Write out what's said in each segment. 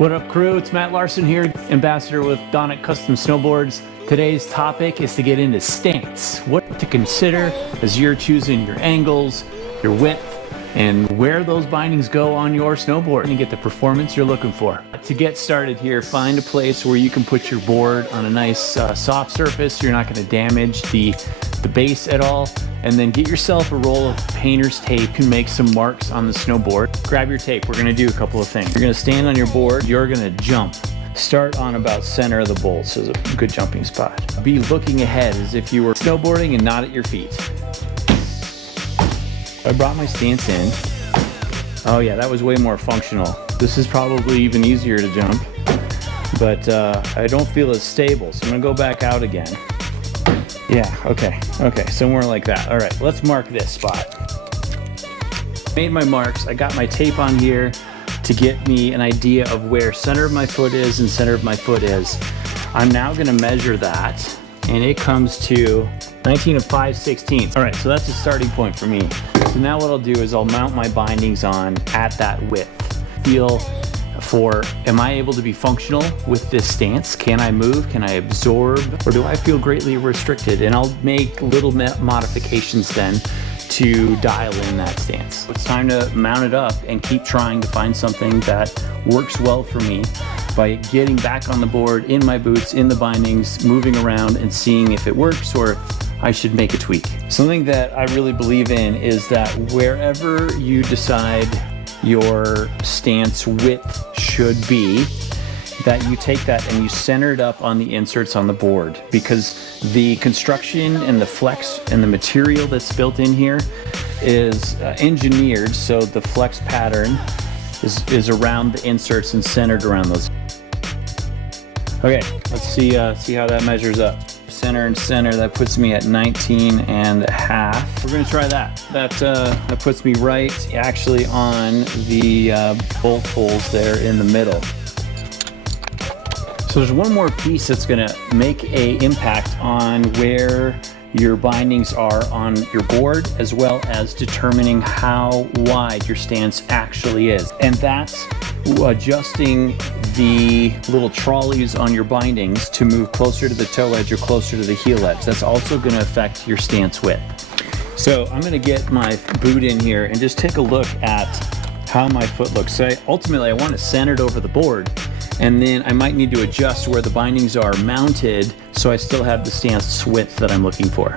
What up, crew? It's Matt Larson here, ambassador with Donnet Custom Snowboards. Today's topic is to get into stance. What to consider as you're choosing your angles, your width, and where those bindings go on your snowboard and get the performance you're looking for. To get started here, find a place where you can put your board on a nice soft surface. You're not going to damage the base at all. And then get yourself a roll of painter's tape. You can make some marks on the snowboard. Grab your tape. We're gonna do a couple of things. You're gonna stand on your board. You're gonna jump. Start on about center of the bowl, so it's a good jumping spot. Be looking ahead as if you were snowboarding and not at your feet. I brought my stance in. Oh yeah, that was way more functional. This is probably even easier to jump, but I don't feel as stable, so I'm gonna go back out again. Yeah, okay, somewhere like that. All right, let's mark this spot. Made my marks. I got my tape on here to get me an idea of where center of my foot is and center of my foot is. I'm now gonna measure that, and it comes to 19 5/16. All right, so that's a starting point for me. So now what I'll do is I'll mount my bindings on at that width. Feel for, am I able to be functional with this stance? Can I move? Can I absorb? Or do I feel greatly restricted? And I'll make little modifications then to dial in that stance. It's time to mount it up and keep trying to find something that works well for me by getting back on the board, in my boots, in the bindings, moving around and seeing if it works or if I should make a tweak. Something that I really believe in is that wherever you decide your stance width should be, that you take that and you center it up on the inserts on the board, because the construction and the flex and the material that's built in here is engineered so the flex pattern is around the inserts and centered around those. Okay, let's see how that measures up. Center and center, that puts me at 19 and a half. We're gonna try that. That puts me right actually on the bolt holes there in the middle. So there's one more piece that's gonna make a impact on where your bindings are on your board, as well as determining how wide your stance actually is. And that's adjusting the little trolleys on your bindings to move closer to the toe edge or closer to the heel edge. That's also going to affect your stance width. So I'm going to get my boot in here and just take a look at how my foot looks. So ultimately I want it centered over the board, and then I might need to adjust where the bindings are mounted so I still have the stance width that I'm looking for.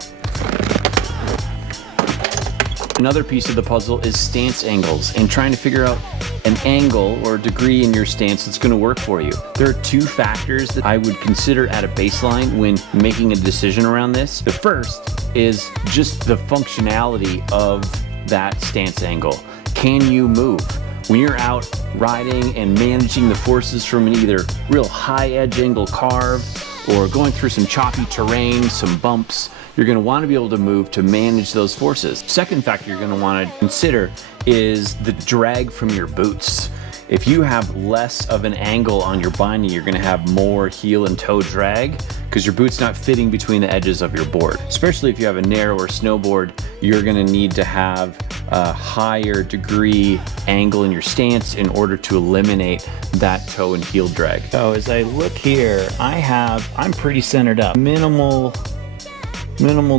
Another piece of the puzzle is stance angles and trying to figure out an angle or degree in your stance that's going to work for you. There are two factors that I would consider at a baseline when making a decision around this. The first is just the functionality of that stance angle. Can you move? When you're out riding and managing the forces from an either real high edge angle carve or going through some choppy terrain, some bumps, you're going to want to be able to move to manage those forces. Second factor you're going to want to consider is the drag from your boots. If you have less of an angle on your binding, you're going to have more heel and toe drag because your boot's not fitting between the edges of your board. Especially if you have a narrower snowboard, you're going to need to have a higher degree angle in your stance in order to eliminate that toe and heel drag. So as I look here, I'm pretty centered up. Minimal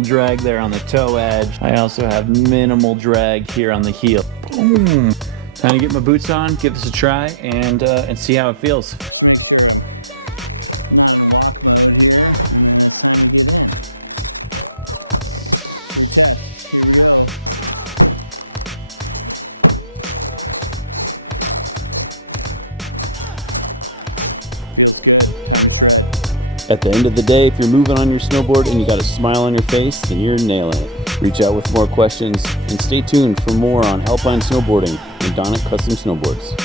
drag there on the toe edge. I also have minimal drag here on the heel. Boom. Time to get my boots on, give this a try, and see how it feels. At the end of the day, if you're moving on your snowboard and you got a smile on your face, then you're nailing it. Reach out with more questions and stay tuned for more on Alpine Snowboarding and Donnet Custom Snowboards.